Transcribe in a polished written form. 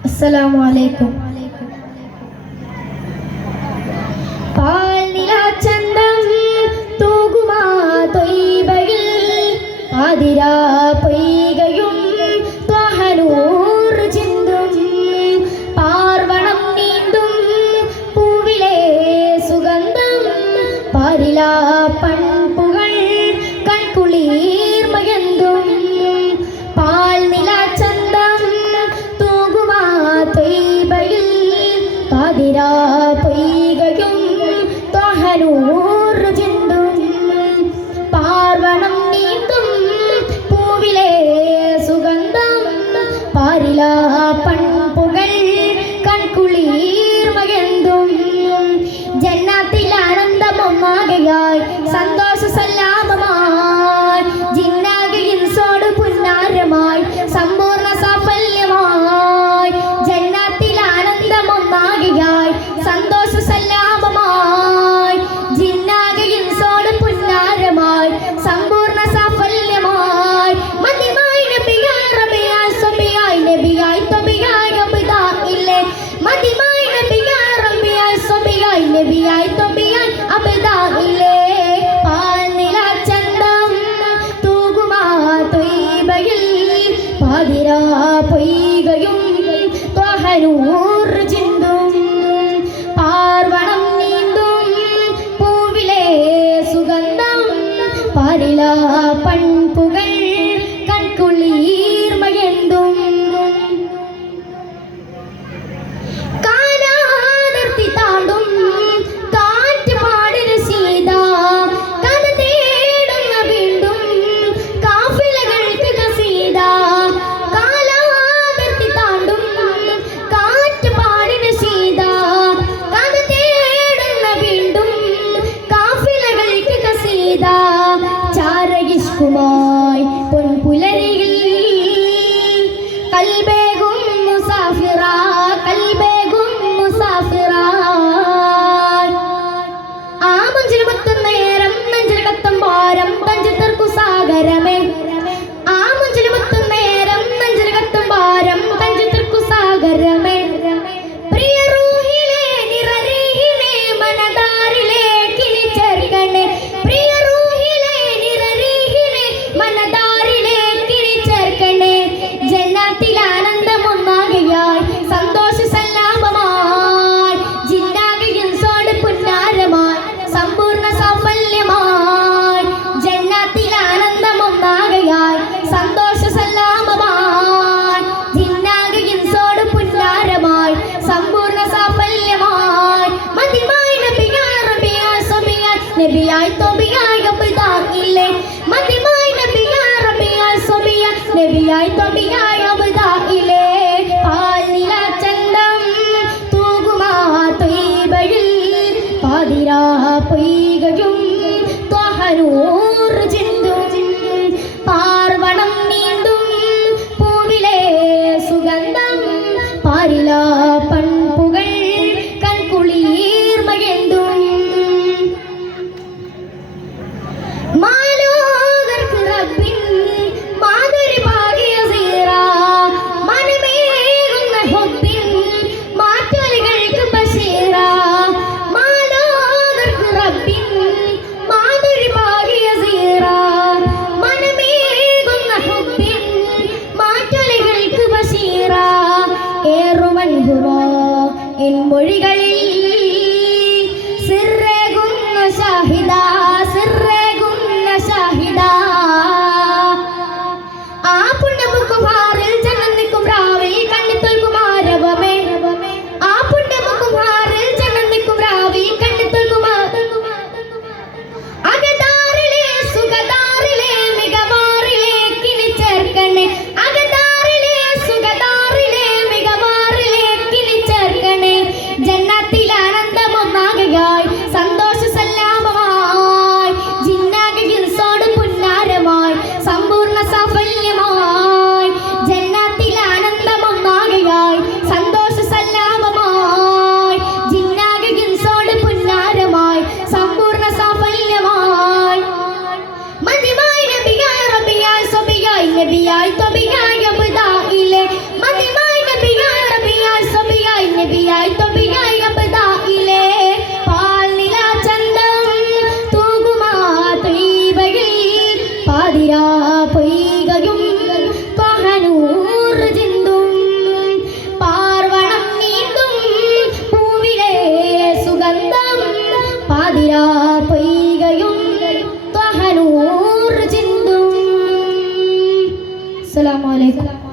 السلام عليكم. പാൽനിലാചന്തം തൂകുമാ തൊയ്ബയിൽ ആതിരാ പൊയ്കയും ത്വഹനൂർ ചിന്തും പാർവണം നീന്തും പൂവിലെ സുഗന്ധം പാരിലാ പൺപുകൾ കൺകുളിർമയന്തും പാൽനിലാചന്തം തൂകുമാ തൊയ്ബയിൽ ആതിരാ പൊയ്കയും ത്വഹനൂർ ചിന്തും പാർവണം നീന്തും പൂവിലെ സുഗന്ധം പാരിലാ പൺപുകൾ കൺകുളിർമയന്തും ജന്നത്തിൽ ആനന്ദമൊന്നാകയായി സന്തോഷ സല്ലാപമായി ജിന്നാകെ ഇൻസോട് പുന്നാരമായി സമ്പൂർണ്ണ സാഫല്യമായി ജന്നത്തിൽ ആനന്ദമൊന്നാകയായി സന്തോഷ സല്ലാപമായി ജിന്നാകെ ഇൻസോട് പുന്നാരമായി സമ്പൂർണ്ണ സാഫല്യമായി മതിമായി നബിയായി റബിയായി സ്വബിയായി നബിയായി തൊബിയായി അബ്ദാഇല്ലേ മതിമായി നബിയായി റബിയായി സ്വബിയായി നബിയായി തൊബിയായി അബ്ദാഇല്ലേ പാൽനിലാചന്തം തൂകുമാ തൊയ്ബയിൽ പാതിരാ പൊയ്കയും ത്വഹനൂർ ചിന്തും പാർവണം നീന്തും പൂവിലെ സുഗന്ധം പാരിലാ പൺപുകൾ കൺകുളിർമയന്തും കാലാതിർത്തി താണ്ടും കാറ്റ് പാടിന സീത കഥ തേടുന്ന വീണ്ടും കാഫിലകൾക്ക് കസീത കാലാതിർത്തി താണ്ടും കാറ്റ് പാടിന സീത കഥ തേടുന്ന വീണ്ടും കാഫിലകൾക്ക് കസീത ചാരയിഷ്കുമായി പൊൻപുലരിയിൽ കൽബേകും മുസാഫിറ കൽബേകും മുസാഫിറ ആ മഞ്ചിൽ മുത്തും നേരം നെഞ്ചിൽ കത്തും ഭാരം തഞ്ചു തീർക്കു സാഗരമേ ആ മഞ്ചിൽ മുത്തും നേരം നെഞ്ചിൽ കത്തും ഭാരം തഞ്ചു തീർക്കു സാഗരമേ പ്രിയ റൂഹിലെ നിറരീഹിനെ മനദാരിലേക്ക് ഇനി ചേർക്കണേ പ്രിയ റൂഹിലെ നിറരീഹിനെ മനദാരിലേക്ക് ഇനി ചേർക്കണേ ജന്നത്തിൽ ആനന്ദമൊന്നാകയായി സന്തോഷ സല്ലാപമായി ജിന്നാകെ ഇൻസോട് പുന്നാരമായി സമ്പൂർണ്ണ സാഫല്യമായി ജന്നത്തിൽ ആനന്ദമൊന്നാകയായി സന്തോഷ സല്ലാപമായി ജിന്നാകെ ഇൻസോട് പുന്നാരമായി സമ്പൂർണ്ണ സാഫല്യമായി മതിമായി നബിയായി റബിയായി സ്വബിയായി നബിയായി തൊബിയായി അബ്ദാഇല്ലേ മതിമായി നബിയായി റബിയായി സ്വബിയായി നബിയായി തൊബിയായി അബ്ദാഇല്ലേ പാൽനിലാചന്തം തൂകുമാ തൊയ്ബയിൽ പാതിരാ പൊയ്കയും ത്വഹനൂർ ചിന്തും പാർവണം നീന്തും പൂവിലെ സുഗന്ധം പാരിലാ പൺപുകൾ കൺകുളിർമയന്തും മാലോകർക്ക് റബ്ബിൻ മാധുരി ഭാഗ്യ സീറ അലൈക്കും.